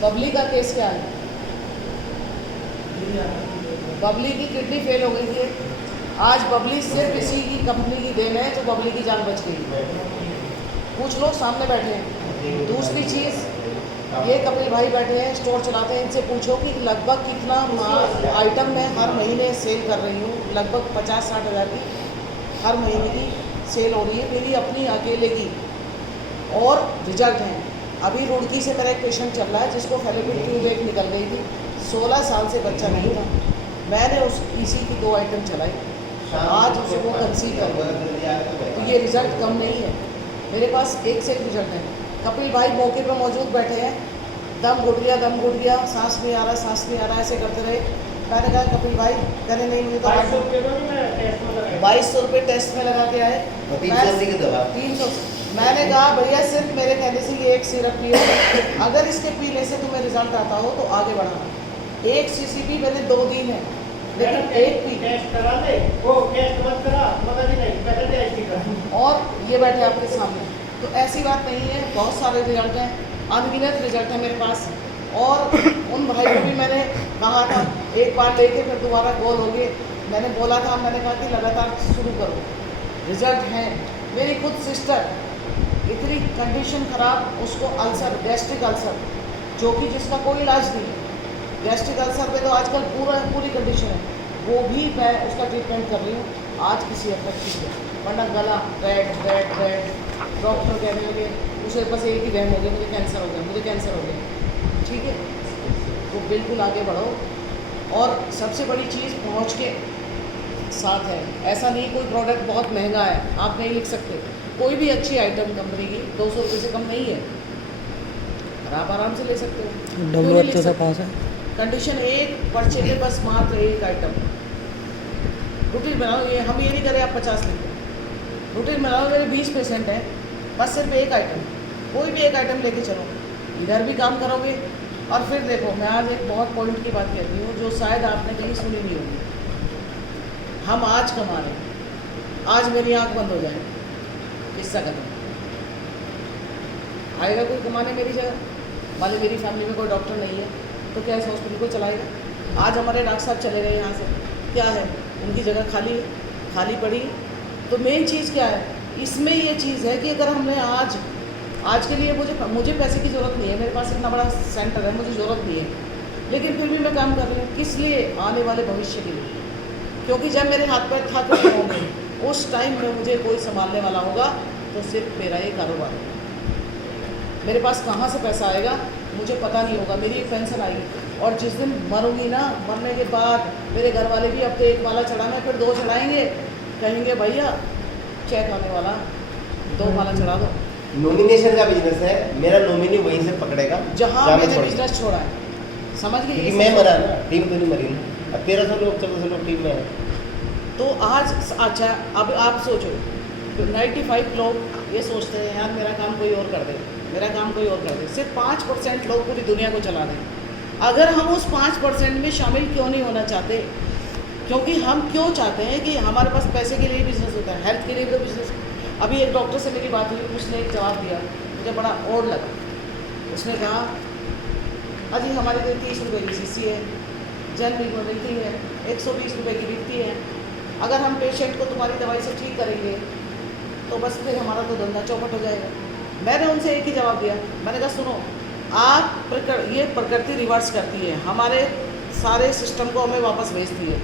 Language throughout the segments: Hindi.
बबली का केस क्या है? बबली की किडनी फेल हो गई थी। आज बबली सिर्फ इसी की कंपनी की देन है, तो बबली की जान बच गई। कुछ लोग सामने बैठे हैं। दूसरी चीज़, ये कपिल भाई बैठे हैं, स्टोर चलाते हैं, इनसे पूछो कि लगभग कितना आइटम मैं हर महीने सेल कर रही हूँ। लगभग 50-60 हज़ार की हर महीने की सेल हो रही है मेरी अपनी अकेले की, और रिजल्ट हैं। अभी रुड़की से मेरा एक पेशेंट चल रहा है जिसको फैलोपियन ट्यूब एक निकल गई थी, 16 साल से बच्चा नहीं था। मैंने उस इसी की 2 आइटम चलाई, आज उसको कंसीव कर दिया। तो ये रिज़ल्ट कम नहीं है, मेरे पास एक से एक रिजल्ट है। कपिल भाई मौके पर मौजूद बैठे हैं, दम घुट गया, सांस नहीं आ रहा, ऐसे करते रहे। मैंने कहा कपिल भाई, कहने नहीं मुझे तो 2200 रुपये टेस्ट में लगा के आए, 300। मैंने कहा भैया सिर्फ मेरे कहने से ये एक सिरप पियो, अगर इसके पीने से तुम्हें रिजल्ट आता हो तो आगे बढ़ाना। 1 सीसी मैंने 2 दिन है, लेकिन एक पी टेस्ट करा दे, वो टेस्ट मत करा, मगर नहीं पहले टेस्ट करा। और ये बैठे आपके सामने, तो ऐसी बात नहीं है, बहुत सारे रिजल्ट हैं, अनगिनत रिजल्ट है मेरे पास। और उन भाई को भी मैंने कहा था, एक बार लेके फिर दोबारा कॉल हो गए, मैंने बोला था, मैंने कहा कि लगातार शुरू करो, रिजल्ट हैं। मेरी खुद सिस्टर इतनी कंडीशन ख़राब, उसको अल्सर, गैस्ट्रिक अल्सर, जो कि जिसका कोई इलाज नहीं है। गैस्ट्रिक अल्सर पे तो आजकल पूरी कंडीशन है, वो भी मैं उसका ट्रीटमेंट कर रही हूँ। आज किसी हद तक ठीक है, वरना गला रेड, डॉक्टर कहने लगे, उसे बस एक ही वहम हो गया, मुझे कैंसर हो गया। ठीक है, तो बिल्कुल आगे बढ़ो। और सबसे बड़ी चीज़ पहुँच के साथ है, ऐसा नहीं कोई प्रोडक्ट बहुत महंगा है आप नहीं लिख सकते, कोई भी अच्छी आइटम कंपनी की 200 रुपये से कम नहीं है, और आप आराम से ले सकते हो। कंडीशन एक पर्चे पे बस मात्र एक आइटम, रूटीन बनाओ। ये हम ये नहीं करें आप 50 लिखो, रूटीन बनाओ। मेरे 20 पेशेंट हैं, बस सिर्फ एक आइटम, कोई भी एक आइटम लेके चलो, इधर भी काम करोगे। और फिर देखो, मैं आज एक बहुत पॉइंट की बात कहती हूँ जो शायद आपने कहीं सुनी नहीं होगी। हम आज कमा रहे हैं, आज मेरी आंख बंद हो जाए, किस्सा खत्म। आएगा कोई कमाने मेरी जगह? मान ली मेरी फैमिली में कोई डॉक्टर नहीं है, तो क्या इस हॉस्पिटल को चलाएगा? आज हमारे डॉक्टर साहब चले गए यहाँ से, क्या है, उनकी जगह खाली पड़ी। तो मेन चीज़ क्या है इसमें, ये चीज़ है कि अगर हमने आज के लिए मुझे पैसे की ज़रूरत नहीं है, मेरे पास इतना बड़ा सेंटर है, मुझे ज़रूरत नहीं है, लेकिन फिर भी मैं काम कर रही हूँ। किस लिए? आने वाले भविष्य के लिए, क्योंकि जब मेरे हाथ पैर थक रहे होंगे, उस टाइम में मुझे कोई संभालने वाला होगा, तो सिर्फ मेरा ये कारोबार है। मेरे पास कहाँ से पैसा आएगा मुझे पता नहीं होगा, मेरी एक पेंशन आएगी, और जिस दिन मरूंगी ना, मरने के बाद मेरे घर वाले भी अब तो 1 माला चढ़ाना, फिर 2 चढ़ाएंगे, कहेंगे भैया चेक आने वाला, 2 माला चढ़ा दो। नॉमिनेशन का बिजनेस है, मेरा नॉमिनी वहीं से पकड़ेगा जहाँ मैंने बिजनेस छोड़ा है, समझ गए? क्योंकि मैं मरा ना, टीम तो नहीं मरी ना। अब 1300 लोग 1400 लोग टीम में है, तो आज अच्छा, अब आप सोचो, 95 लोग ये सोचते हैं यार मेरा काम कोई और कर दे, सिर्फ 5% लोग पूरी दुनिया को चला दें। अगर हम उस 5% में शामिल क्यों नहीं होना चाहते? क्योंकि हम क्यों चाहते हैं कि हमारे पास पैसे के लिए बिजनेस होता है, हेल्थ के लिए भी तो बिजनेस। अभी एक डॉक्टर से मेरी बात हुई, उसने एक जवाब दिया, मुझे बड़ा और लगा। उसने कहा अजी हमारी कोई 30 रुपये की शीशी है, जनरल में मिलती है 120 रुपये की बिकती है, अगर हम पेशेंट को तुम्हारी दवाई से ठीक करेंगे तो बस फिर हमारा तो धंधा चौपट हो जाएगा। मैंने उनसे एक ही जवाब दिया, मैंने कहा सुनो, ये प्रकृति रिवर्स करती है, हमारे सारे सिस्टम को हमें वापस भेजती है।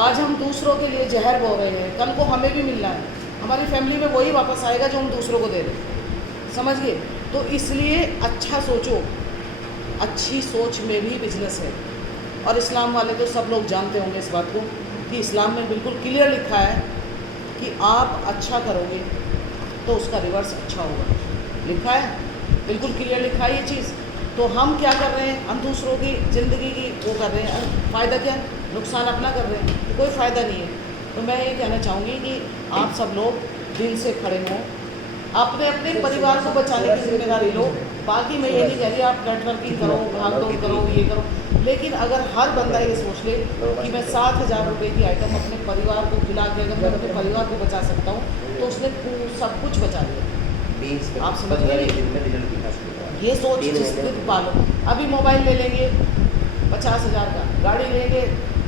आज हम दूसरों के लिए जहर बो रहे हैं, कल को हमें भी मिलना है, हमारी फैमिली में वही वापस आएगा जो हम दूसरों को दे रहे हैं, समझ गए? तो इसलिए अच्छा सोचो, अच्छी सोच में भी बिजनेस है। और इस्लाम वाले तो सब लोग जानते होंगे इस बात को कि इस्लाम में बिल्कुल क्लियर लिखा है कि आप अच्छा करोगे तो उसका रिवर्स अच्छा होगा, लिखा है, बिल्कुल क्लियर लिखा है ये चीज़। तो हम क्या कर रहे हैं, हम दूसरों की ज़िंदगी की वो कर रहे हैं, फ़ायदा क्या, नुकसान अपना कर रहे हैं, तो कोई फ़ायदा नहीं है। तो मैं ये कहना चाहूँगी कि आप सब लोग दिल से खड़े हों, अपने अपने परिवार को बचाने की जिम्मेदारी लो। बाकी मैं ये नहीं कह रही आप नेटवर्किंग करो, भागदौड़ करो, ये करो, लेकिन अगर हर बंदा ये सोच ले कि मैं 7,000 रुपये की आइटम अपने परिवार को खिला के अगर मैं अपने परिवार को बचा सकता हूँ, तो उसने सब कुछ बचा लिया। आप समझ गए? ये सोच 3 जिसके महीने। पालो। अभी मोबाइल ले लेंगे 50,000 का, गाड़ी लेंगे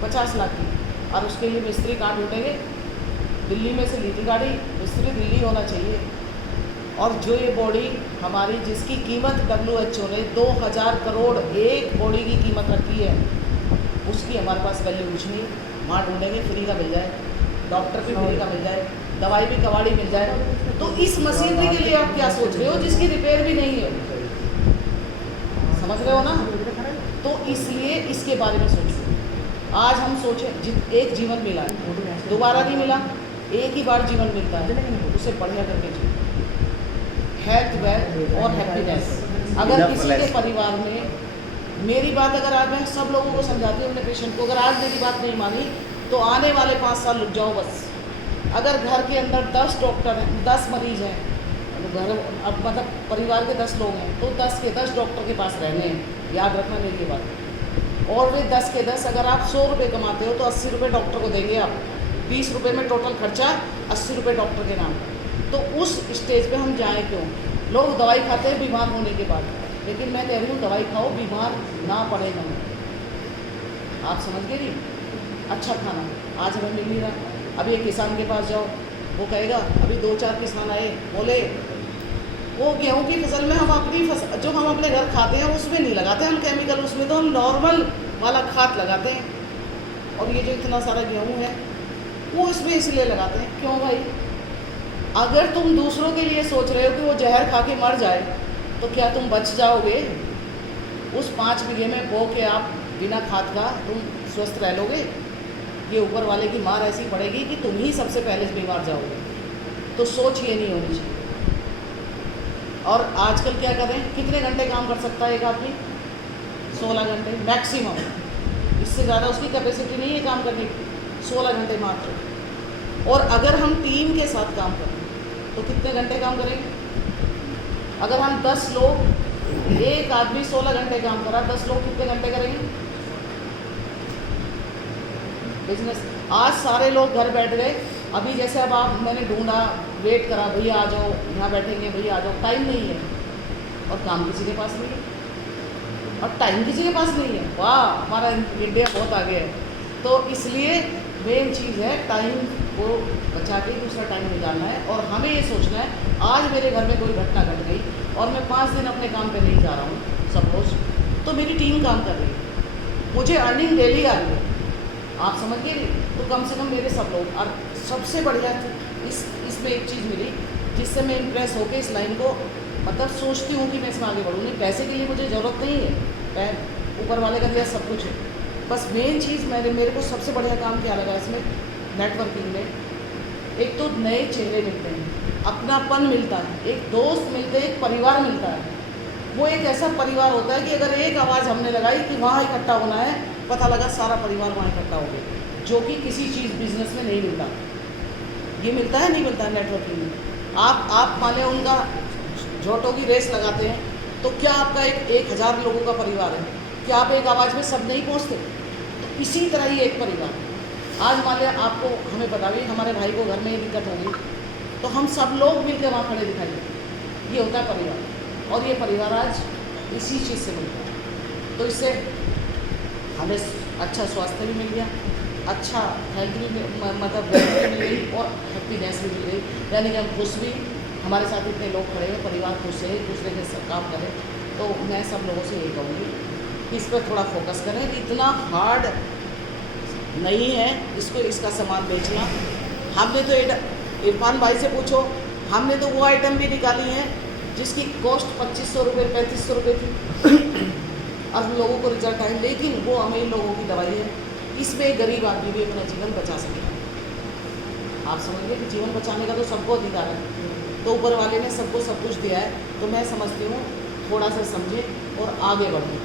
50 लाख की, और उसके लिए मिस्त्री कहाँ ढूंढेंगे? दिल्ली में से ली थी गाड़ी, मिस्त्री दिल्ली होना चाहिए। और जो ये बॉडी हमारी जिसकी कीमत WHO ने 2000 करोड़ एक बॉडी की कीमत रखी है, उसकी हमारे पास वैल्यू कुछ नहीं है। वहाँ ढूंढेंगे फ्री का मिल जाए, डॉक्टर भी फ्री का मिल जाए, दवाई भी कबाड़ी मिल जाए। तो इस मशीनरी के लिए आप क्या सोच रहे हो जिसकी रिपेयर भी नहीं है? समझ रहे हो ना? तो इसलिए इसके बारे में सोचो। आज हम सोचें एक जीवन मिला है, दोबारा नहीं मिला, एक ही बार जीवन मिलता है, उसे बढ़िया करके जियो। हेल्थ, वेल्थ और हैप्पीनेस। अगर किसी के परिवार में मेरी बात, अगर आज मैं सब लोगों को समझाती हूँ अपने पेशेंट को, अगर आज मेरी बात नहीं मानी तो आने वाले 5 साल रुक जाओ बस। अगर घर के अंदर 10 डॉक्टर हैं, 10 मरीज हैं, घर अब मतलब परिवार के 10 लोग हैं, तो 10 के 10 डॉक्टर के पास रहने हैं, याद रखना मेरी ये बात। और वे 10 के 10, अगर आप 100 रुपये कमाते हो तो 80 रुपये डॉक्टर को देंगे आप, 20 रुपये में टोटल खर्चा, 80 रुपये डॉक्टर के नाम। तो उस स्टेज पे हम जाएं क्यों? लोग दवाई खाते हैं बीमार होने के बाद, लेकिन मैं कह रही हूँ दवाई खाओ, बीमार ना पड़े हम। आप समझ गए नहीं? अच्छा खाना आज हमें मिल नहीं रहा। अभी एक किसान के पास जाओ, वो कहेगा, अभी 2-4 किसान आए, बोले वो गेहूं की फसल में हम अपनी फसल जो हम अपने घर खाते हैं उसमें नहीं लगाते हम केमिकल, उसमें तो हम नॉर्मल वाला खाद लगाते हैं। और ये जो इतना सारा गेहूं है वो इसमें इसलिए लगाते हैं। क्यों भाई? अगर तुम दूसरों के लिए सोच रहे हो कि वो जहर खा के मर जाए, तो क्या तुम बच जाओगे? उस 5 बीघे में बो के आप बिना खाद का तुम स्वस्थ रह लोगे? ये ऊपर वाले की मार ऐसी पड़ेगी कि तुम ही सबसे पहले बीमार जाओगे। तो सोच ये नहीं होनी चाहिए। और आजकल क्या कर रहे हैं, कितने घंटे काम कर सकता है एक आदमी? 16 घंटे मैक्सिमम, इससे ज़्यादा उसकी कैपेसिटी नहीं है काम करने की, 16 घंटे मात्र। और अगर हम टीम के साथ काम करें तो कितने घंटे काम करेंगे? अगर हम 10 लोग, एक आदमी 16 घंटे काम करा, 10 लोग कितने घंटे करेंगे बिजनेस? आज सारे लोग घर बैठ गए। अभी जैसे अब आप, मैंने ढूंढा, वेट करा, भैया आ जाओ यहाँ बैठेंगे, भैया आ जाओ, टाइम नहीं है। और काम किसी के पास नहीं है और टाइम किसी के पास नहीं है। वाह, हमारा इंडिया बहुत आगे है। तो इसलिए मेन चीज़ है टाइम को बचा के दूसरा टाइम निकालना है। और हमें ये सोचना है, आज मेरे घर में कोई घटना घट गई और मैं 5 दिन अपने काम पे नहीं जा रहा हूँ सपोज, तो मेरी टीम काम कर रही है, मुझे अर्निंग डेली आ रही है। आप समझ गए? तो कम से कम मेरे सब लोग। और सबसे बढ़िया इसमें एक चीज़ मिली जिससे मैं इम्प्रेस होकर इस लाइन को मतलब सोचती हूँ कि मैं इसमें आगे बढ़ूँ। नहीं, पैसे के लिए मुझे ज़रूरत नहीं है, ऊपर वाले का दिया सब कुछ है। बस मेन चीज़ मेरे को सबसे बढ़िया काम क्या लगा इसमें, नेटवर्किंग में, एक तो नए चेहरे मिलते हैं, अपनापन मिलता है, एक दोस्त मिलते हैं, एक परिवार मिलता है। वो एक ऐसा परिवार होता है कि अगर एक आवाज़ हमने लगाई कि वहाँ इकट्ठा होना है, पता लगा सारा परिवार वहाँ इकट्ठा हो गया, जो कि किसी चीज़ बिजनेस में नहीं मिलता। ये मिलता है, नहीं मिलता है नेटवर्किंग में। आप मान लें उनका झोटों की रेस लगाते हैं, तो क्या आपका एक 1000 लोगों का परिवार है, क्या आप एक आवाज़ में सब नहीं पहुँचते? तो इसी तरह ये एक परिवार। आज मान लिया आपको, हमें बता भी हमारे भाई को घर में ये दिक्कत होगी, तो हम सब लोग मिलकर वहाँ खड़े दिखाई देते। ये होता है परिवार। और ये परिवार आज इसी चीज़ से मिलता है। तो इससे हमें अच्छा स्वास्थ्य भी मिल गया, अच्छा हेल्थ भी मतलब वेल्थ भी मिल गई और हैप्पीनेस भी मिल गई। यानी कि हम खुश भी, हमारे साथ इतने लोग खड़े हैं, परिवार खुश है, एक दूसरे के साथ काम करें। तो मैं सब लोगों से यही कहूँगी कि इस पर थोड़ा फोकस करें। इतना हार्ड नहीं है इसका सामान बेचना। हमने तो इरफान भाई से पूछो, हमने तो वो आइटम भी निकाली हैं जिसकी कॉस्ट 2500 रुपये 3500 रुपये थी और लोगों को रिजल्ट आए, लेकिन वो अमीर लोगों की दवाई है। इसमें गरीब आदमी भी अपना जीवन बचा सके। आप समझिए कि जीवन बचाने का तो सबको अधिकार है, तो ऊपर वाले ने सबको सब कुछ दिया है। तो मैं समझती हूँ थोड़ा सा समझें और आगे बढ़ें।